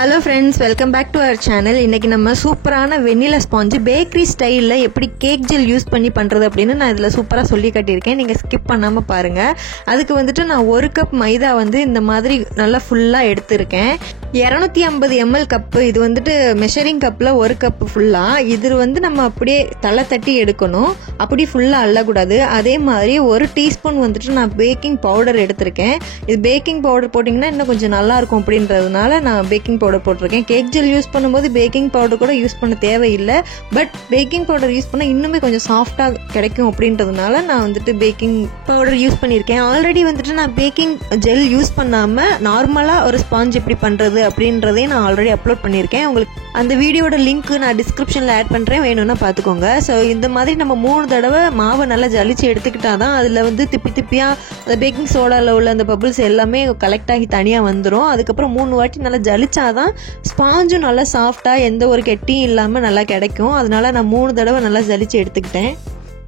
Hello friends, welcome back to our channel. இன்றைக்கி நம்ம சூப்பரான வெண்ணிலா ஸ்பாஞ்சு பேக்கரி ஸ்டைலில் எப்படி கேக் ஜெல் யூஸ் பண்ணி பண்ணுறது அப்படின்னு நான் இதில் சூப்பராக சொல்லி காட்டியிருக்கேன். நீங்கள் ஸ்கிப் பண்ணாமல் பாருங்கள். அதுக்கு வந்துட்டு நான் 1 கப் மைதா இந்த மாதிரி நல்லா ஃபுல்லாக எடுத்திருக்கேன். 250 ml கப்பு, இது வந்துட்டு மெஷரிங் கப்பில் 1 கப் ஃபுல்லாக. இது நம்ம அப்படியே தலை தட்டி எடுக்கணும், அப்படி ஃபுல்லாக அள்ளக்கூடாது. அதே மாதிரி 1 டீஸ்பூன் வந்துட்டு நான் பேக்கிங் பவுடர் எடுத்திருக்கேன். இது பேக்கிங் பவுடர் போட்டிங்கன்னா இன்னும் கொஞ்சம் நல்லாயிருக்கும் அப்படின்றதுனால நான் பேக்கிங் பவுடர் போட்டிருக்கேன். கேக் ஜெல் யூஸ் பண்ணும்போது பேக்கிங் பவுடர் கூட யூஸ் பண்ண தேவையில்லை. பட் பேக்கிங் பவுடர் யூஸ் பண்ணால் இன்னுமே கொஞ்சம் சாஃப்டாக கிடைக்கும் அப்படின்றதுனால நான் வந்துட்டு பேக்கிங் பவுடர் யூஸ் பண்ணியிருக்கேன். ஆல்ரெடி வந்துட்டு நான் பேக்கிங் ஜெல் யூஸ் பண்ணாமல் நார்மலாக ஒரு ஸ்பாஞ்ச் எப்படி பண்ணுறது அப்படின்றதையும் நான் ஆல்ரெடி அப்லோட் பண்ணியிருக்கேன். உங்களுக்கு அந்த வீடியோட லிங்க் நான் டிஸ்கிரிப்ஷனில் ஆட் பண்ணுறேன், வேணும்னா பார்த்துக்கோங்க. ஸோ இந்த மாதிரி நம்ம 3 தடவை மாவை நல்லா ஜலிச்சு எடுத்துக்கிட்டா தான் அதில் திப்பி திப்பியாக அந்த பேக்கிங் சோடாவில் உள்ள அந்த பபிள்ஸ் எல்லாமே கலெக்ட் ஆகி தனியாக வந்துடும். அதுக்கப்புறம் 3 வாட்டி நல்லா ஜலிச்சாதான் ஸ்பாஞ்சும் நல்லா சாஃப்டாக எந்த ஒரு கெட்டியும் இல்லாமல் நல்லா கிடைக்கும். அதனால நான் 3 தடவை நல்லா ஜலிச்சு எடுத்துக்கிட்டேன்.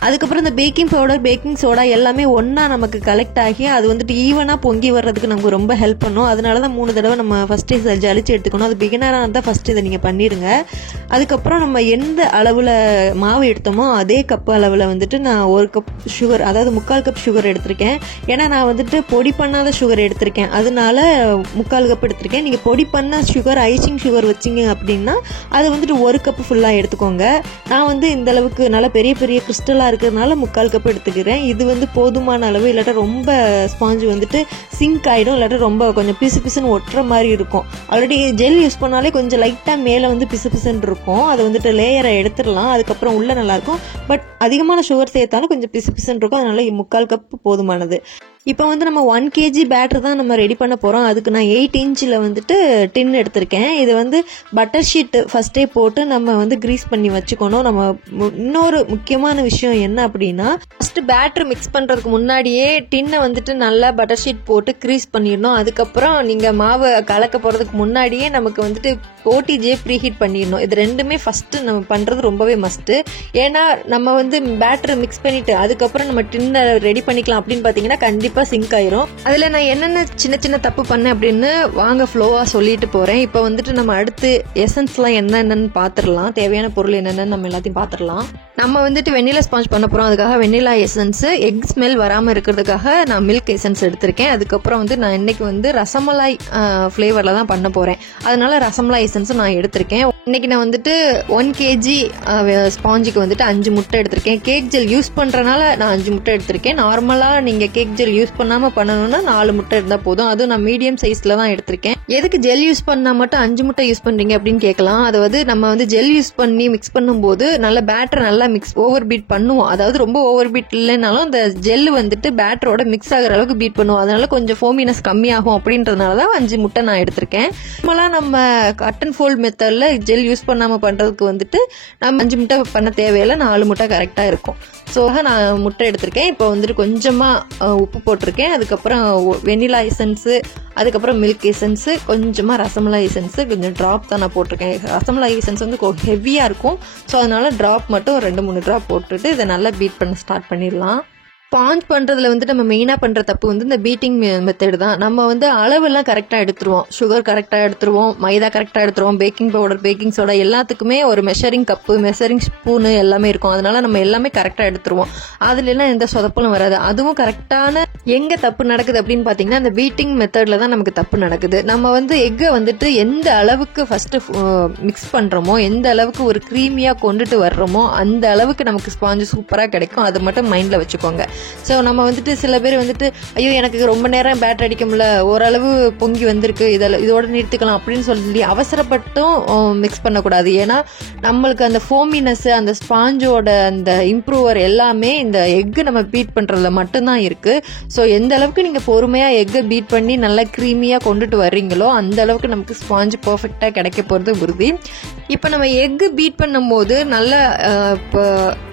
அதுக்கப்புறம் இந்த பேக்கிங் பவுடர் பேக்கிங் சோடா எல்லாமே ஒன்றா நமக்கு கலெக்ட் ஆகி அது வந்துட்டு ஈவனாக பொங்கி வர்றதுக்கு நமக்கு ரொம்ப ஹெல்ப் பண்ணும். அதனால தான் 3 தடவை நம்ம ஃபஸ்ட்டு ஜலிச்சு எடுத்துக்கணும். அது பிகினராக இருந்தால் ஃபஸ்ட்டு இதை நீங்கள் பண்ணிடுங்க. அதுக்கப்புறம் நம்ம எந்த அளவில் மாவு எடுத்தோமோ அதே கப்பு அளவில் வந்துட்டு நான் 1 கப் சுகர், அதாவது 3/4 கப் சுகர் எடுத்திருக்கேன். ஏன்னா நான் வந்துட்டு பொடி பண்ணாத சுகர் எடுத்திருக்கேன், அதனால 3/4 கப் எடுத்திருக்கேன். நீங்கள் பொடி பண்ண சுகர், ஐசிங் சுகர் வச்சிங்க அப்படின்னா அது வந்துட்டு 1 கப் ஃபுல்லாக எடுத்துக்கோங்க. நான் இந்த அளவுக்கு நல்லா பெரிய பெரிய கிறிஸ்டலாக இருக்கிறதுனால 3/4 கப் எடுத்துக்கிறேன். இது போதுமான அளவு. இல்லாட்டா ரொம்ப ஸ்பாஞ்சு வந்துட்டு சிங்க் ஆகிடும், இல்லாட்டா ரொம்ப கொஞ்சம் பிசு பிசுன்னு ஒட்டுற மாதிரி இருக்கும். ஆல்ரெடி ஜெல் யூஸ் பண்ணாலே கொஞ்சம் லைட்டாக மேலே பிசு பிசுன்னு இருக்கும். அதை வந்துட்டு லேயரை எடுத்துடலாம், அதுக்கப்புறம் உள்ள நல்லாயிருக்கும். பட் அதிகமான சுகர் சேர்த்தாலும் கொஞ்சம் பிசு பிசுன்னு இருக்கும். அதனால 3/4 கப் போதுமானது. இப்போ நம்ம 1 kg பேட்டர் தான் நம்ம ரெடி பண்ண போகிறோம். அதுக்கு நான் 8 இன்ச்சில் வந்துட்டு டின் எடுத்திருக்கேன். இது பட்டர் ஷீட் ஃபஸ்ட்டே போட்டு நம்ம கிரீஸ் பண்ணி வச்சுக்கணும். நம்ம இன்னொரு முக்கியமான விஷயம் என்ன அப்படின்னா, ஃபஸ்ட்டு பேட்டர் மிக்ஸ் பண்ணுறதுக்கு முன்னாடியே டின்னை நல்லா பட்டர் ஷீட் போட்டு க்ரீஸ் பண்ணிடணும். அதுக்கப்புறம் நீங்கள் மாவை கலக்க போகிறதுக்கு முன்னாடியே நமக்கு ஓடிஜியை ப்ரீஹீட் பண்ணிடணும். இது ரெண்டுமே ஃபஸ்ட்டு நம்ம பண்ணுறது ரொம்பவே மஸ்ட்டு. ஏன்னா நம்ம பேட்டர் மிக்ஸ் பண்ணிவிட்டு அதுக்கப்புறம் நம்ம டின்னை ரெடி பண்ணிக்கலாம் அப்படின்னு பார்த்தீங்கன்னா கண்டிப்பாக சிங்க் ஆயிரும். அதில் நான் என்னென்ன சின்ன சின்ன தப்பு பண்ணேன் அப்படின்னு வாங்க ஃப்ளோவாக சொல்லிட்டு போகிறேன். இப்போ நம்ம அடுத்து எசன்ஸ்லாம் என்னென்னு பார்த்துடலாம். தேவையான பொருள் என்னென்னு நம்ம எல்லாத்தையும் பார்த்துடலாம். நம்ம வெண்ணிலா ஸ்பாஞ்ச் பண்ண போகிறோம். அதுக்காக வெண்ணிலா எசன்ஸ், எக் ஸ்மெல் வராமல் இருக்கிறதுக்காக நான் மில்க் எசன்ஸ் எடுத்திருக்கேன். அதுக்கப்புறம் நான் இன்னைக்கு ரசமலாய் ஃப்ளேவரில் தான் பண்ண போகிறேன். அதனால ரசமலாய் எசன்ஸும் நான் எடுத்திருக்கேன். இன்னைக்கு நான் 1 kg ஸ்பாஞ்சுக்கு 5 முட்டை எடுத்திருக்கேன். கேக் ஜெல் யூஸ் பண்ணுறனால நான் 5 முட்டை எடுத்திருக்கேன். நார்மலாக நீங்கள் கேக் ஜெல் யூஸ் பண்ணாமல் பண்ணணும்னா 4 முட்டை இருந்தால் போதும். அதுவும் நான் மீடியம் சைஸில் தான் எடுத்திருக்கேன். எதுக்கு ஜெல் யூஸ் பண்ணால் மட்டும் 5 முட்டை யூஸ் பண்ணுறீங்க அப்படின்னு கேட்கலாம். அதாவது நம்ம ஜெல் யூஸ் பண்ணி மிக்ஸ் பண்ணும்போது நல்ல பேட்டர் நல்லா ஓவர் பீட் பண்ணுவோம். அதாவது ரொம்ப ஓவர் பீட் இல்லைனாலும் அந்த ஜெல் பேட்டரோட மிக்ஸ் ஆகிற அளவுக்கு பீட் பண்ணுவோம். அதனால கொஞ்சம் ஃபோமினஸ் கம்மியாகும் அப்படின்றதுனால தான் 5 முட்டை நான் எடுத்திருக்கேன். நம்மளாம் நம்ம கட் அண்ட் ஃபோல்ட் மெத்தடில் ஜெல் யூஸ் பண்ணாமல் பண்ணுறதுக்கு நம்ம 5 முட்டை பண்ண தேவையில்லை, 4 முட்டை கரெக்டாக இருக்கும். ஸோ நான் முட்டை எடுத்திருக்கேன். இப்போ கொஞ்சமாக உப்பு போட்டிருக்கேன். அதுக்கப்புறம் வெண்ணிலா எசன்ஸு, அதுக்கப்புறம் மில்க் எசன்ஸு, கொஞ்சமாக ரசமலாய் எசன்ஸு, கொஞ்சம் ட்ராப் தான் நான் போட்டிருக்கேன். ரசமலாய் எசன்ஸ் ஹெவியாக இருக்கும். ஸோ அதனால ட்ராப் மட்டும் 2-3 ட்ராப் போட்டுட்டு இதை நல்லா பீட் பண்ண ஸ்டார்ட் பண்ணிடலாம். ஸ்பாஞ்ச் பண்ணுறதுல நம்ம மெயினாக பண்ணுற தப்பு இந்த பீட்டிங் மெத்தட் தான். நம்ம அளவெல்லாம் கரெக்டாக எடுத்துருவோம், சுகர் கரெக்டாக எடுத்துருவோம், மைதா கரெக்டாக எடுத்துருவோம், பேக்கிங் பவுடர் பேக்கிங் சோடா எல்லாத்துக்குமே ஒரு மெஷரிங் கப்பு, மெஷரிங் ஸ்பூனு எல்லாமே இருக்கும். அதனால நம்ம எல்லாமே கரெக்டாக எடுத்துருவோம். அதுலலாம் எந்த சொதப்பலும் வராது. அதுவும் கரெக்டான எங்கே தப்பு நடக்குது அப்படின்னு பார்த்தீங்கன்னா அந்த பீட்டிங் மெத்தடில் தான் நமக்கு தப்பு நடக்குது. நம்ம எக்கை எந்த அளவுக்கு ஃபஸ்ட்டு மிக்ஸ் பண்ணுறோமோ, எந்த அளவுக்கு ஒரு க்ரீமியாக கொண்டுட்டு வர்றோமோ அந்த அளவுக்கு நமக்கு ஸ்பாஞ்சு சூப்பராக கிடைக்கும். அதை மட்டும் மைண்டில் வச்சுக்கோங்க. ஸோ நம்ம சில பேர் ஐயோ எனக்கு ரொம்ப நேரம் பேட்டர் அடிக்க முடியல, ஓரளவு பொங்கி வந்திருக்கு, இதோட நிறுத்திக்கலாம் அப்படின்னு சொல்லி அவசரப்பட்டும் மிக்ஸ் பண்ணக்கூடாது. ஏன்னா நம்மளுக்கு அந்த ஃபோமினஸ், அந்த ஸ்பாஞ்சோட அந்த இம்ப்ரூவர் எல்லாமே இந்த எக்கு நம்ம பீட் பண்ணுறதுல மட்டும்தான் இருக்குது. ஸோ எந்த அளவுக்கு நீங்கள் பொறுமையாக எக்கை பீட் பண்ணி நல்லா க்ரீமியாக கொண்டுட்டு வர்றீங்களோ அந்த அளவுக்கு நமக்கு ஸ்பாஞ்சு பர்ஃபெக்டாக கிடைக்க போகிறது உறுதி. இப்போ நம்ம எக்கு பீட் பண்ணும்போது நல்லா இப்போ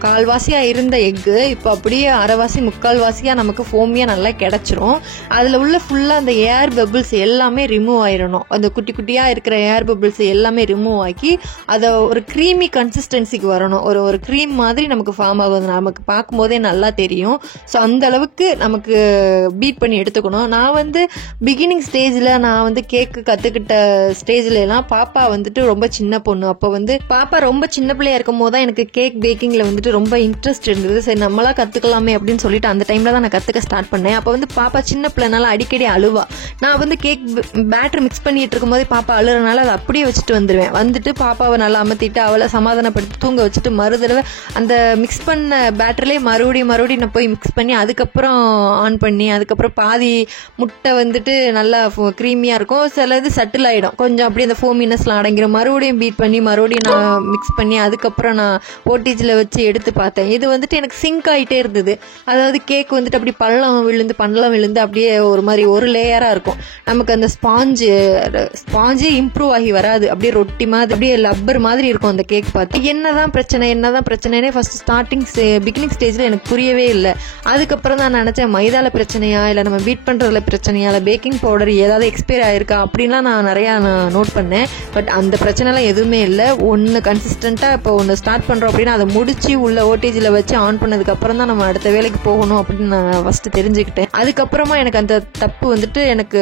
கால்வாசியாக இருந்த எக்கு இப்போ அப்படியே அரைவாசி முக்கால்வாசியாக நமக்கு ஃபோமியாக நல்லா கிடைச்சிரும். அதில் உள்ள ஃபுல்லாக அந்த ஏர் பபிள்ஸ் எல்லாமே ரிமூவ் ஆயிடணும். அந்த குட்டி குட்டியாக இருக்கிற ஏர் பபிள்ஸ் எல்லாமே ரிமூவ் ஆக்கி அதை ஒரு க்ரீமி கன்சிஸ்டன்சிக்கு வரணும். ஒரு க்ரீம் மாதிரி நமக்கு ஃபார்ம் ஆகுது, நமக்கு பார்க்கும்போதே நல்லா தெரியும். ஸோ அந்த அளவுக்கு நமக்கு பீட் பண்ணி எடுத்துக்கணும். நான் வந்து பிகினிங் ஸ்டேஜில் நான் வந்து கேக்கு கற்றுக்கிட்ட ஸ்டேஜில் எல்லாம் பாப்பா வந்துட்டு ரொம்ப சின்ன பொண்ணு. அப்போ வந்து பாப்பா ரொம்ப சின்ன பிள்ளையா இருக்கும் போது தான் எனக்கு கேக் பேக்கிங்கில் வந்துட்டு ரொம்ப இன்ட்ரெஸ்ட் இருந்தது. சரி நம்மளா கற்றுக்கலாமே அப்படின்னு சொல்லிட்டு அந்த டைமில் தான் நான் கற்றுக்க ஸ்டார்ட் பண்ணேன். அப்போ வந்து பாப்பா சின்ன பிள்ளைனால அடிக்கடி அழுவா. நான் வந்து கேக் பேட்டர் மிக்ஸ் பண்ணிட்டு இருக்கும் போதே பாப்பா அழுறனால அதை அப்படியே வச்சுட்டு வந்துடுவேன். வந்துட்டு பாப்பாவை நல்லா அமர்த்திட்டு அவளை சமாதானப்படுத்தி தூங்க வச்சுட்டு மறுதடவை அந்த மிக்ஸ் பண்ண பேட்டர்லேயே மறுபடியும் நான் போய் மிக்ஸ் பண்ணி அதுக்கப்புறம் ஆன் பண்ணி அதுக்கப்புறம் பாதி முட்டை வந்துட்டு நல்லா க்ரீமியாக இருக்கும், சிலது சட்டில் ஆகிடும், கொஞ்சம் அப்படியே அந்த ஃபோமினஸ்லாம் அடங்கிடும். மறுபடியும் பீட் பண்ணி மறுபடியும் நான் மிக்ஸ் பண்ணி அதுக்கப்புறம் நான் ஓடிஜியில் வச்சு எடுத்து பார்த்தேன். இது வந்துட்டு எனக்கு சிங்க் ஆகிட்டே இருந்தது. அதாவது கேக் வந்துட்டு அப்படி பள்ளம் விழுந்து அப்படியே ஒரு மாதிரி ஒரு லேயராக இருக்கும். நமக்கு அந்த ஸ்பாஞ்சு இம்ப்ரூவ் ஆகி வராது, அப்படியே ரொட்டி மாதிரி அப்படியே லப்பர் மாதிரி இருக்கும் அந்த கேக் பார்த்து. என்னதான் பிரச்சனைனே ஃபர்ஸ்ட் பிகினிங் ஸ்டேஜில் எனக்கு புரியவே இல்லை. அதுக்கப்புறம் தான் நான் நினச்சேன் மைதால பிரச்சனையா இல்லை நம்ம பீட் பண்ணுறதுல பிரச்சனையா இல்லை பேக்கிங் பவுடர் ஏதாவது எக்ஸ்பயர் ஆயிருக்கா அப்படின்லாம் நான் நிறையா நோட் பண்ணேன். பட் அந்த பிரச்சனைலாம் எதுவுமே இல்லை. ஒன்று கன்சிஸ்டண்ட்டாக இப்போ ஒன்று ஸ்டார்ட் பண்ணுறோம் அப்படின்னா அதை முடிச்சு உள்ள ஓடிஜியில் வச்சு ஆன் பண்ணதுக்கப்புறம் தான் நம்ம அடுத்த வேலைக்கு போகணும் அப்படின்னு நான் ஃபஸ்ட்டு தெரிஞ்சுக்கிட்டேன். அதுக்கப்புறமா எனக்கு அந்த தப்பு வந்துட்டு எனக்கு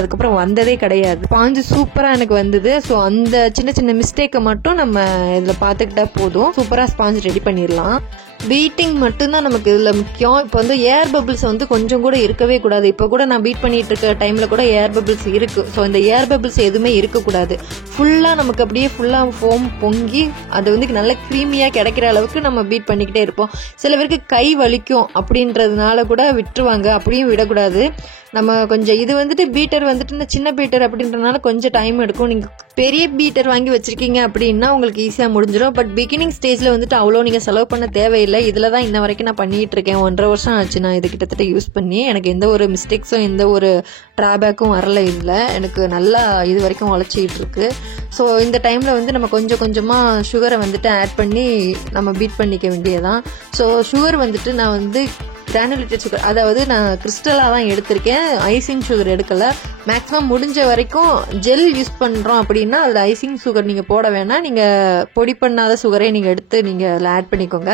அதுக்கப்புறம் வந்ததே கிடையாது. ஸ்பாஞ்சு சூப்பராக எனக்கு வந்தது. ஸோ அந்த சின்ன மிஸ்டேக்கை மட்டும் நம்ம இதில் பார்த்துக்கிட்டா போதும், சூப்பராக ஸ்பாஞ்ச் ரெடி பண்ணிடலாம். பீட்டிங் மட்டும்தான் நமக்கு இதில் முக்கியம். இப்போ வந்து ஏர் பபிள்ஸ் வந்து கொஞ்சம் கூட இருக்கவே கூடாது. இப்போ கூட நான் பீட் பண்ணிட்டு இருக்க டைமில் கூட ஏர் பபிள்ஸ் இருக்குது. ஸோ இந்த ஏர் பபிள்ஸ் எதுவுமே இருக்கக்கூடாது. ஃபுல்லாக நமக்கு அப்படியே ஃபுல்லாக ஃபோம் பொங்கி அது வந்து நல்ல க்ரீமியாக கிடைக்கிற அளவுக்கு நம்ம பீட் பண்ணிக்கிட்டே இருப்போம். சில பேருக்கு கை வலிக்கும் அப்படின்றதுனால கூட விட்டுருவாங்க, அப்படியும் விடக்கூடாது. நம்ம கொஞ்சம் இது வந்துட்டு பீட்டர் வந்துட்டு இந்த சின்ன பீட்டர் அப்படின்றதுனால கொஞ்சம் டைம் எடுக்கும். நீங்கள் பெரிய பீட்டர் வாங்கி வச்சிருக்கீங்க அப்படின்னா உங்களுக்கு ஈஸியாக முடிஞ்சிடும். பட் பிகினிங் ஸ்டேஜில் வந்துட்டு அவ்வளோ நீங்கள் செலவு பண்ண தேவையில்லை. இதில் தான் இன்ன வரைக்கும் நான் பண்ணிகிட்டு இருக்கேன். 1.5 வருஷம் ஆச்சு நான் இது கிட்டத்தட்ட யூஸ் பண்ணி. எனக்கு எந்த ஒரு மிஸ்டேக்ஸும் எந்த ஒரு ட்ராபேக்கும் வரல. இதில் எனக்கு நல்லா இது வரைக்கும் உழைச்சிக்கிட்டு இருக்கு. ஸோ இந்த டைமில் வந்து நம்ம கொஞ்சமாக சுகரை வந்துட்டு ஆட் பண்ணி நம்ம பீட் பண்ணிக்க வேண்டியதான். ஸோ சுகர் வந்துட்டு நான் வந்து கிரானுலேட்டட் சுகர், அதாவது நான் கிறிஸ்டலாக தான் எடுத்திருக்கேன், ஐசிங் சுகர் எடுக்கலை. மேக்ஸிமம் முடிஞ்ச வரைக்கும் ஜெல் யூஸ் பண்ணுறோம் அப்படின்னா அதில் ஐசிங் சுகர் நீங்கள் போட வேணாம். நீங்கள் பொடி பண்ணாத சுகரே நீங்கள் எடுத்து நீங்கள் அதில் ஆட் பண்ணிக்கோங்க.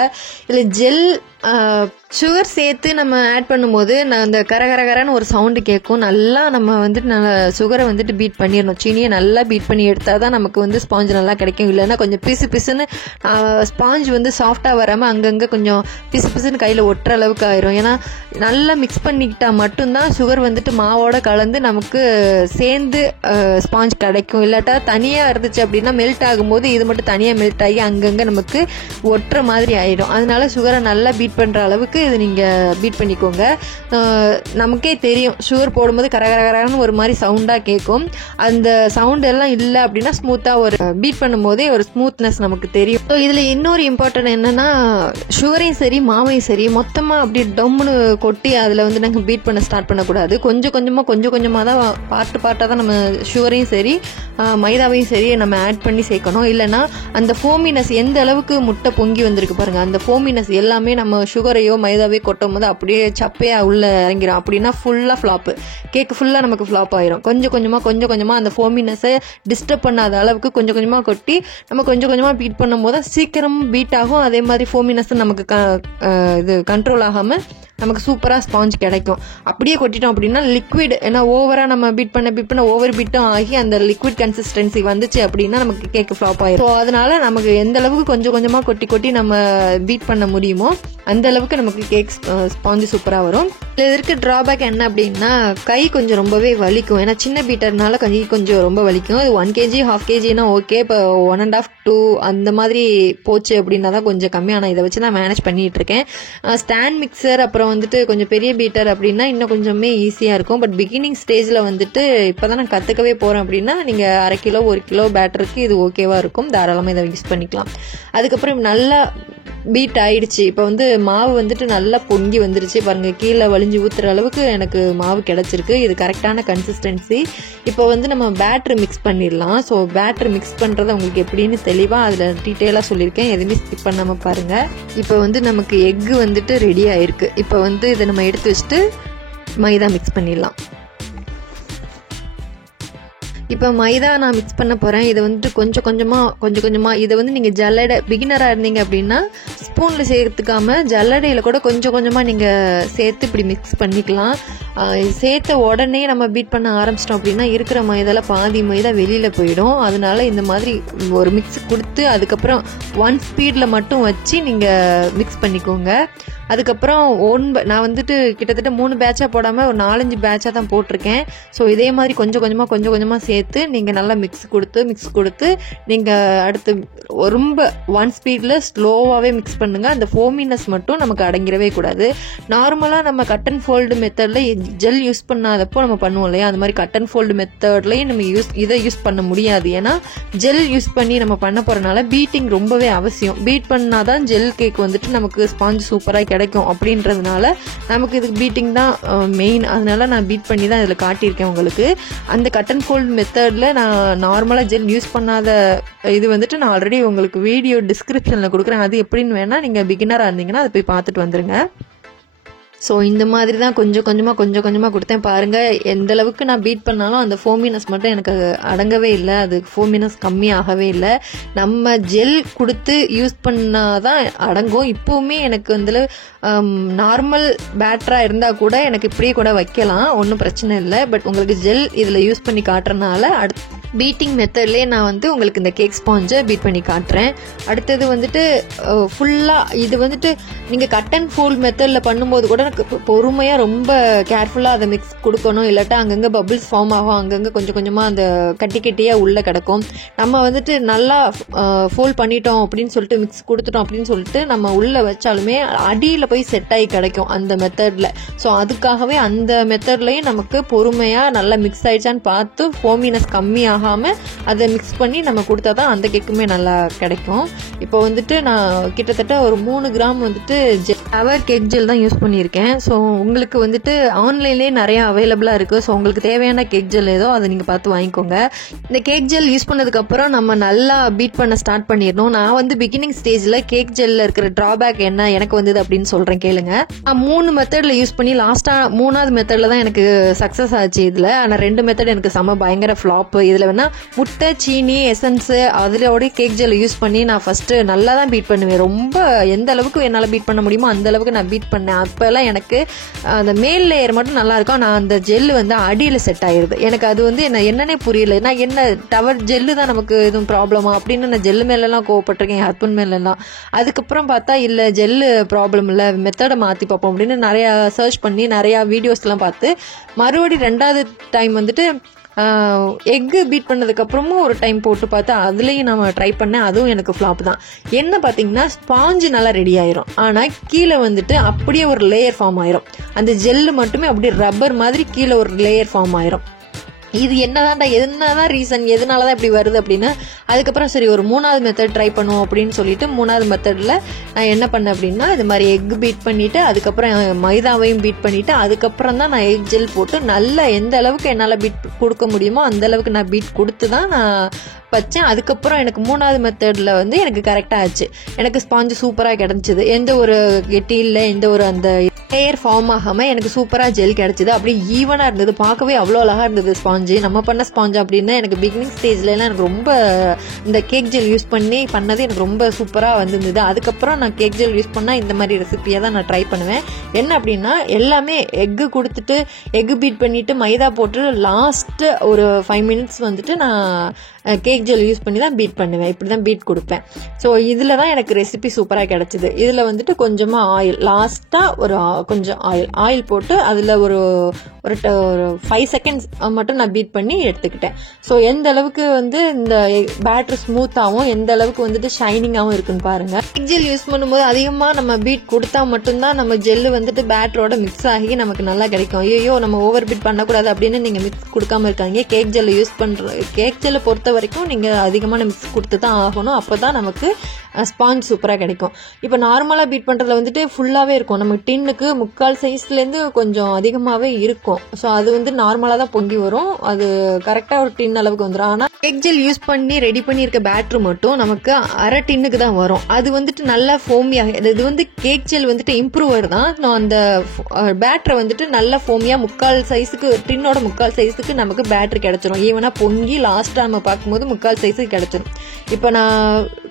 இதில் ஜெல் சுகர் சேர்த்து நம்ம ஆட் பண்ணும்போது நான் அந்த கரகரன்னு ஒரு சவுண்டு கேட்கும். நல்லா நம்ம வந்துட்டு நல்லா சுகரை வந்துட்டு பீட் பண்ணிடணும். சீனியை நல்லா பீட் பண்ணி எடுத்தால் தான் நமக்கு வந்து ஸ்பாஞ்ச் நல்லா கிடைக்கும். இல்லைன்னா கொஞ்சம் பிசுன்னு ஸ்பாஞ்ச் வந்து சாஃப்டாக வராமல் அங்கங்கே கொஞ்சம் பிசுன்னு கையில் ஒட்டுற அளவுக்கு ஆயிரும். ஏன்னா நல்லா மிக்ஸ் பண்ணிக்கிட்டா மட்டும்தான் சுகர் வந்துட்டு மாவோட கலந்து நமக்கு சேர்ந்து ஸ்பாஞ்ச் கிடைக்கும். இல்லாட்டா தனியாக இருந்துச்சு அப்படின்னா மெல்ட் ஆகும்போது இது மட்டும் தனியாக மெல்ட் ஆகி அங்கங்கே நமக்கு ஒட்டுற மாதிரி ஆயிடும். அதனால சுகரை நல்லா பீட் பண்ணுற அளவுக்கு இது நீங்கள் பீட் பண்ணிக்கோங்க. நமக்கே தெரியும் சுகர் போடும்போது கரகரன்னு ஒரு மாதிரி சவுண்டாக கேட்கும். அந்த சவுண்ட் எல்லாம் இல்லை அப்படின்னா ஸ்மூத்தாக ஒரு பீட் பண்ணும்போதே ஒரு ஸ்மூத்னஸ் நமக்கு தெரியும். ஸோ இதில் இன்னொரு இம்பார்ட்டன்ட் என்னன்னா சுகரையும் சரி மாவையும் சரி மொத்தமாக அப்படி டம்முன்னு கொட்டி அதில் வந்து நாங்கள் பீட் பண்ண ஸ்டார்ட் பண்ணக்கூடாது. கொஞ்சம் கொஞ்சமாக தான் பார்ட்டாக தான் நம்ம சுகரையும் சரி மைதாவையும் சரி நம்ம ஆட் பண்ணி சேர்க்கணும். இல்லைன்னா அந்த ஃபோமினஸ் எந்த அளவுக்கு முட்டை பொங்கி வந்திருக்கு பாருங்க, அந்த ஃபோமினஸ் எல்லாமே நம்ம சுகரையோ மைதாவே கொட்டும் போது அப்படியே சப்பையா உள்ள இறங்கிடும். அப்படின்னா ஃபுல்லாக ஃப்ளாப்பு, கேக்கு ஃபுல்லாக நமக்கு ஃப்ளாப் ஆயிரும். கொஞ்சம் கொஞ்சமாக அந்த ஃபோமினஸை டிஸ்டர்ப் பண்ணாத அளவுக்கு கொஞ்சம் கொஞ்சமாக கொட்டி நம்ம கொஞ்சமாக பீட் பண்ணும் போது சீக்கிரம் பீட் ஆகும். அதே மாதிரி ஃபோமினஸ் நமக்கு இது கண்ட்ரோல் ஆகாமல் நமக்கு சூப்பராக ஸ்பாஞ்ச் கிடைக்கும். அப்படியே கொட்டிட்டோம் அப்படின்னா லிக்விட், ஏன்னா ஓவராக நம்ம பீட் பண்ண ஓவர் பீட்டும் ஆகி அந்த லிக்விட் கன்சிஸ்டன்சி வந்துச்சு அப்படின்னா நமக்கு கேக்கு ஃப்ளாப் ஆயிடும். ஸோ அதனால நமக்கு எந்த அளவுக்கு கொஞ்சமாக கொட்டி நம்ம பீட் பண்ண முடியுமோ அந்த அளவுக்கு நமக்கு கேக் ஸ்பாஞ்சு சூப்பராக வரும். இதற்கு டிராபேக் என்ன அப்படின்னா கை கொஞ்சம் ரொம்பவே வலிக்கும். ஏன்னா சின்ன பீட்டர்னால கை கொஞ்சம் ரொம்ப வலிக்கும். இது 1 kg 1/2 kgனா ஓகே. இப்போ 1.5 2 அந்த மாதிரி போச்சு அப்படின்னா தான் கொஞ்சம் கம்மியான இதை வச்சு நான் மேனேஜ் பண்ணிட்டு இருக்கேன். ஸ்டாண்ட் மிக்சர் அப்புறம் வந்துட்டு கொஞ்சம் பெரிய பீட்டர் அப்படின்னா இன்னும் கொஞ்சமே ஈஸியாக இருக்கும். பட் பிகினிங் ஸ்டேஜில் வந்துட்டு இப்போ தான் நான் கற்றுக்கவே போகிறேன் அப்படின்னா நீங்கள் 1/2 கிலோ 1 கிலோ பேட்டருக்கு இது ஓகேவாக இருக்கும். தாராளமாக இதை யூஸ் பண்ணிக்கலாம். அதுக்கப்புறம் நல்லா பீட் ஆயிடுச்சு. இப்போ வந்து மாவு வந்துட்டு நல்லா பொங்கி வந்துருச்சு பாருங்க, கீழே வலிஞ்சு ஊத்துற அளவுக்கு எனக்கு மாவு கிடைச்சிருக்கு. இது கரெக்டான கன்சிஸ்டன்சி. இப்போ வந்து நம்ம பேட்டர் மிக்ஸ் பண்ணிடலாம். ஸோ பேட்டர் மிக்ஸ் பண்ணுறது உங்களுக்கு எப்படின்னு தெளிவாக அதில் டீட்டெயிலாக சொல்லியிருக்கேன், எதுவுமே ஸ்கிப் பண்ணாமல் பாருங்கள். இப்போ வந்து நமக்கு எக்கு வந்துட்டு ரெடி ஆயிருக்கு. இப்போ வந்து இதை நம்ம எடுத்து வச்சுட்டு மைதா மிக்ஸ் பண்ணிடலாம். இப்போ மைதா நான் மிக்ஸ் பண்ண போகிறேன். இதை வந்துட்டு கொஞ்சம் கொஞ்சமாக இதை வந்து நீங்கள் ஜல்லடை பிகினராக இருந்தீங்க அப்படின்னா ஸ்பூனில் சேர்த்துக்காமல் ஜல்லடையில் கூட கொஞ்சமாக நீங்கள் சேர்த்து இப்படி மிக்ஸ் பண்ணிக்கலாம். சேர்த்த உடனே நம்ம பீட் பண்ண ஆரம்பிச்சிட்டோம் அப்படின்னா இருக்கிற மைதால பாதி மைதா வெளியில் போயிடும். அதனால இந்த மாதிரி ஒரு மிக்ஸ் கொடுத்து அதுக்கப்புறம் 1 ஸ்பீடில் மட்டும் வச்சு நீங்கள் மிக்ஸ் பண்ணிக்கோங்க. அதுக்கப்புறம் நான் வந்துட்டு கிட்டத்தட்ட 3 பேட்சாக போடாமல் ஒரு 4-5 பேட்சாக தான் போட்டிருக்கேன். ஸோ இதே மாதிரி கொஞ்சம் கொஞ்சமாக சேர்த்து நீங்கள் நல்லா மிக்ஸ் கொடுத்து நீங்கள் அடுத்து ரொம்ப 1 ஸ்பீடில் ஸ்லோவாகவே மிக்ஸ் பண்ணுங்கள். அந்த ஃபோமினஸ் மட்டும் நமக்கு அடங்கிடவே கூடாது. நார்மலாக நம்ம கட் அண்ட் ஃபோல்டு மெத்தடில் ஜெல் யூஸ் பண்ணாதப்போ நம்ம பண்ணுவோம் இல்லையா, அந்த மாதிரி கட் அண்ட் ஃபோல்டு மெத்தட்லேயும் நம்ம இதை யூஸ் பண்ண முடியாது. ஏன்னா ஜெல் யூஸ் பண்ணி நம்ம பண்ண போகிறனால பீட்டிங் ரொம்பவே அவசியம். பீட் பண்ணாதான் ஜெல் கேக் வந்துட்டு நமக்கு ஸ்பாஞ்ச் சூப்பராக கிடைக்கும். அப்படின்றதுனால நமக்கு இதுக்கு பீட்டிங் தான் மெயின். அதனால நான் பீட் பண்ணி தான் இதில் காட்டியிருக்கேன் உங்களுக்கு. அந்த கட் அண்ட் ஃபோல்ட் மெத்தடில் நான் நார்மலாக ஜெல் யூஸ் பண்ணாத இது வந்துட்டு நான் ஆல்ரெடி உங்களுக்கு வீடியோ டிஸ்கிரிப்ஷனில் கொடுக்குறேன். அது எப்படின்னு வேணால் நீங்கள் பிகினராக இருந்தீங்கன்னா அதை போய் பார்த்துட்டு வந்துடுங்க. ஸோ இந்த மாதிரி தான் கொஞ்சம் கொஞ்சமாக கொடுத்தேன். பாருங்கள், எந்த அளவுக்கு நான் பீட் பண்ணாலும் அந்த ஃபோமினஸ் மட்டும் எனக்கு அடங்கவே இல்லை. அது ஃபோமினஸ் கம்மியாகவே இல்லை. நம்ம ஜெல் கொடுத்து யூஸ் பண்ணாதான் அடங்கும். இப்போவுமே எனக்கு வந்து நார்மல் பேட்டராக இருந்தால் கூட எனக்கு இப்படியே கூட வைக்கலாம், ஒன்றும் பிரச்சனை இல்லை. பட் உங்களுக்கு ஜெல் இதில் யூஸ் பண்ணி காட்டுறதுனால பீட்டிங் மெத்தட்லேயே நான் வந்து உங்களுக்கு இந்த கேக் ஸ்பாஞ்சை பீட் பண்ணி காட்டுறேன். அடுத்தது வந்துட்டு ஃபுல்லாக இது வந்துட்டு நீங்கள் கட் அண்ட் ஃபோல்ட் மெத்தடில் பண்ணும்போது கூட பொறுமையாக ரொம்ப கேர்ஃபுல்லாக அதை மிக்ஸ் கொடுக்கணும். இல்லாட்டா அங்கங்கே பபிள்ஸ் ஃபார்ம் ஆகும், அங்கங்கே கொஞ்சமாக அந்த கட்டியாக உள்ளே கிடக்கும். நம்ம வந்துட்டு நல்லா ஃபோல்ட் பண்ணிட்டோம் அப்படின்னு சொல்லிட்டு மிக்ஸ் கொடுத்துட்டோம் அப்படின்னு சொல்லிட்டு நம்ம உள்ளே வச்சாலுமே அடியில் போய் செட் ஆகி கிடைக்கும் அந்த மெத்தடில். ஸோ அதுக்காகவே அந்த மெத்தட்லையும் நமக்கு பொறுமையாக நல்லா மிக்ஸ் ஆயிடுச்சான்னு பார்த்து ஃபோமினஸ் கம்மியாக அதை மிக்ஸ் பண்ணி நம்ம கொடுத்தா தான் அந்த கேக்குமே நல்லா கிடைக்கும். இப்போ வந்துட்டு நான் கிட்டத்தட்ட ஒரு 3 கிராம் வந்துட்டு அவர் கேக் ஜெல் தான் யூஸ் பண்ணியிருக்கேன். ஸோ உங்களுக்கு வந்துட்டு ஆன்லைன்லேயே நிறைய அவைலபிளாக இருக்குது. ஸோ உங்களுக்கு தேவையான கேக் ஜெல் ஏதோ அதை நீங்கள் பார்த்து வாங்கிக்கோங்க. இந்த கேக் ஜெல் யூஸ் பண்ணதுக்கப்புறம் நம்ம நல்லா பீட் பண்ண ஸ்டார்ட் பண்ணிடணும். நான் வந்து பிகினிங் ஸ்டேஜில் கேக் ஜெல்லில் இருக்கிற ட்ராபேக் என்ன எனக்கு வந்தது அப்படின்னு சொல்கிறேன் கேளுங்க. நான் 3 மெத்தடில் யூஸ் பண்ணி லாஸ்ட்டாக 3ஆவது மெத்தடில் தான் எனக்கு சக்ஸஸ் ஆச்சு இதில். ஆனால் 2 மெத்தட் எனக்கு பயங்கர ஃப்ளாப். இதில் வேணா முட்டை, சீனி, எசன்ஸு அதோட கேக் ஜெல் யூஸ் பண்ணி நான் ஃபர்ஸ்ட் நல்லா தான் பீட் பண்ணுவேன். ரொம்ப எந்த அளவுக்கு என்னால் பீட் பண்ண முடியுமோ அந்த அளவுக்கு நான் பீட் பண்ணேன். அப்போல்லாம் எனக்கு அந்த மேல் லேயர் மட்டும் நல்லா இருக்கும், நான் அந்த ஜெல்லு வந்து அடியில் செட் ஆயிடுது. எனக்கு அது வந்து என்னன்னே புரியல. நான் என்ன டவர் ஜெல்லு தான் நமக்கு எதுவும் ப்ராப்ளமா அப்படின்னு நான் ஜெல்லு மேலெல்லாம் கோவப்பட்டிருக்கேன், என் ஹஸ்பண்ட் மேலெல்லாம். அதுக்கப்புறம் பார்த்தா இல்லை ஜெல்லு ப்ராப்ளம் இல்லை, மெத்தடை மாற்றி பார்ப்போம் அப்படின்னு நிறையா சர்ச் பண்ணி நிறையா வீடியோஸ்லாம் பார்த்து மறுபடியும் 2வது டைம் வந்துட்டு எக்கு பீட் பண்ணதுக்கப்புறமும் ஒரு டைம் போட்டு பார்த்து அதுலேயும் நம்ம ட்ரை பண்ணேன். அதுவும் எனக்கு ஃப்ளாப் தான். என்ன பார்த்தீங்கன்னா ஸ்பாஞ்சு நல்லா ரெடி ஆயிரும், ஆனால் கீழே வந்துட்டு அப்படியே ஒரு லேயர் ஃபார்ம் ஆயிரும். அந்த ஜெல்லு மட்டுமே அப்படியே ரப்பர் மாதிரி கீழே ஒரு லேயர் ஃபார்ம் ஆயிரும். இது என்னதான் ரீசன், எதனாலதான் இப்படி வருது அப்படின்னு அதுக்கப்புறம் சரி ஒரு 3ஆவது மெத்தட் ட்ரை பண்ணுவோம் அப்படின்னு சொல்லிட்டு 3ஆவது மெத்தடில் நான் என்ன பண்ணேன் அப்படின்னா இது மாதிரி எக் பீட் பண்ணிட்டு அதுக்கப்புறம் மைதாவையும் பீட் பண்ணிட்டு அதுக்கப்புறம் தான் நான் எக் ஜெல் போட்டு நல்லா எந்த அளவுக்கு என்னால் பீட் கொடுக்க முடியுமோ அந்த அளவுக்கு நான் பீட் கொடுத்து தான் நான் வச்சேன். அதுக்கப்புறம் எனக்கு 3ஆவது மெத்தடில் வந்து எனக்கு கரெக்டாக ஆச்சு. எனக்கு ஸ்பாஞ்சு சூப்பராக கிடச்சிது. எந்த ஒரு கெட்டி இல்லை, எந்த ஒரு அந்த லேயர் ஃபார்ம் ஆகாமல் எனக்கு சூப்பராக ஜெல் கிடச்சிது. அப்படியே ஈவனாக இருந்தது, பார்க்கவே அவ்வளோ அழகாக இருந்தது ஸ்பாஞ்சு. நம்ம பண்ண ஸ்பாஞ்சு அப்படின்னா எனக்கு பிகினிங் ஸ்டேஜ்லலாம் எனக்கு ரொம்ப இந்த கேக் ஜெல் யூஸ் பண்ணி பண்ணது எனக்கு ரொம்ப சூப்பராக வந்துருந்தது. அதுக்கப்புறம் நான் கேக் ஜெல் யூஸ் பண்ணால் இந்த மாதிரி ரெசிபியை தான் நான் ட்ரை பண்ணுவேன். என்ன அப்படின்னா எல்லாமே எக்கு கொடுத்துட்டு எக்கு பீட் பண்ணிவிட்டு மைதா போட்டு லாஸ்ட்டு ஒரு 5 மினிட்ஸ் வந்துட்டு நான் கேக் ஜெல் யூஸ் பண்ணி தான் பீட் பண்ணுவேன். இப்படி தான் பீட் கொடுப்பேன். ஸோ இதில் தான் எனக்கு ரெசிபி சூப்பராக கிடச்சிது. இதில் வந்துட்டு கொஞ்சமாக ஆயில், லாஸ்ட்டாக ஒரு கொஞ்சம் ஆயில் போட்டு அதில் ஒரு 5 செகண்ட்ஸ் மட்டும் நான் பீட் பண்ணி எடுத்துக்கிட்டேன். ஸோ எந்த அளவுக்கு வந்து இந்த பேட்டர் ஸ்மூத்தாகவும் எந்த அளவுக்கு வந்துட்டு ஷைனிங்காகவும் இருக்குன்னு பாருங்கள். கேக் ஜெல் யூஸ் பண்ணும்போது அதிகமாக நம்ம பீட் கொடுத்தா மட்டும்தான் நம்ம ஜெல்லு வந்துட்டு பேட்டரோட மிக்ஸ் ஆகி நமக்கு நல்லா கிடைக்கும். ஐயோ நம்ம ஓவர் பீட் பண்ணக்கூடாது அப்படின்னு நீங்கள் மிக்ஸ் கொடுக்காம இருக்காங்க. கேக் ஜெல்லை யூஸ் பண்ணுற கேக் ஜெல்லை பொறுத்த வரைக்கும் நீங்கள் அதிகமான மிக்ஸ் கொடுத்து தான் ஆகணும். அப்போ தான் நமக்கு ஸ்பாஞ்ச் சூப்பராக கிடைக்கும். இப்போ நார்மலாக பீட் பண்ணுறதுல வந்துட்டு ஃபுல்லாகவே இருக்கும், நம்ம டின்னுக்கு முக்கால் சைஸ்லேருந்து கொஞ்சம் அதிகமாகவே இருக்கும். ஸோ அது வந்து நார்மலாக தான் பொங்கி வரும், அது கரெக்டாக ஒரு டின் அளவுக்கு வந்துடும். ஆனால் கேக் ஜெல் யூஸ் பண்ணி ரெடி பண்ணியிருக்க பேட்ரு மட்டும் நமக்கு அரை டின்னுக்கு தான் வரும். அது வந்துட்டு நல்லா ஃபோமியாக, இது வந்து கேக் ஜெல் வந்துட்டு இம்ப்ரூவர் தான். நான் அந்த பேட்டரை வந்துட்டு நல்லா ஃபோமியாக முக்கால் சைஸுக்கு, டின்னோட முக்கால் சைஸுக்கு நமக்கு பேட்ரு கிடச்சிரும். ஈவனாக பொங்கி லாஸ்ட்டாக நம்ம பார்க்கும்போது முக்கால் சைஸுக்கு கிடச்சிரும். இப்போ நான்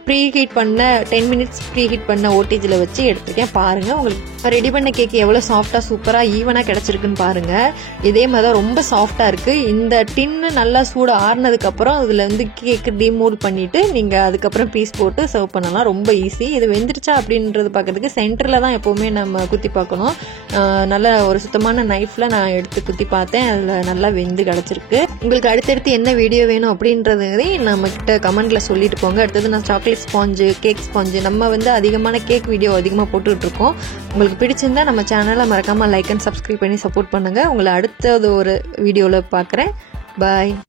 ப்ரீ ஹீட் பண்ண 10 மினிட்ஸ் ப்ரீ ஹீட் பண்ண ஓடிஜியில் வச்சு எடுத்துருக்கேன். பாருங்கள், உங்களுக்கு ரெடி பண்ண கேக் எவ்வளோ சாஃப்டாக சூப்பராக ஈவனாக கிடச்சிருக்குன்னு பாருங்கள். இதே மாதிரி தான் ரொம்ப சாஃப்டாக இருக்குது. இந்த டின்னு நல்லா சூடு ஆறுனதுக்கப்புறம் அதில் வந்து கேக்கு டிமோல்ட் பண்ணிவிட்டு நீங்கள் அதுக்கப்புறம் பீஸ் போட்டு சர்வ் பண்ணலாம். ரொம்ப ஈஸி. இது வெந்துருச்சா அப்படின்றது பார்க்கறதுக்கு சென்டரில் தான் எப்போவுமே நம்ம குத்தி பார்க்கணும். நல்ல ஒரு சுத்தமான நைஃப்பில் நான் எடுத்து குத்தி பார்த்தேன், அதில் நல்லா வெந்து கிடச்சிருக்கு. உங்களுக்கு அடுத்தடுத்து என்ன வீடியோ வேணும் அப்படின்றதையும் நம்மக்கிட்ட கமெண்ட்டில் சொல்லிட்டு போங்க. அடுத்தது நான் சாக்லேட் ஸ்பாஞ்சு, கேக் ஸ்பாஞ்சு, நம்ம வந்து அதிகமான கேக் வீடியோ அதிகமாக போட்டுக்கிட்டு இருக்கோம். உங்களுக்கு பிடிச்சிருந்தா நம்ம சேனலை மறக்காமல் லைக் அண்ட் சப்ஸ்கிரைப் பண்ணி சப்போர்ட் பண்ணுங்கள். உங்களை அடுத்தது ஒரு வீடியோவில் பார்க்குறேன். பாய்.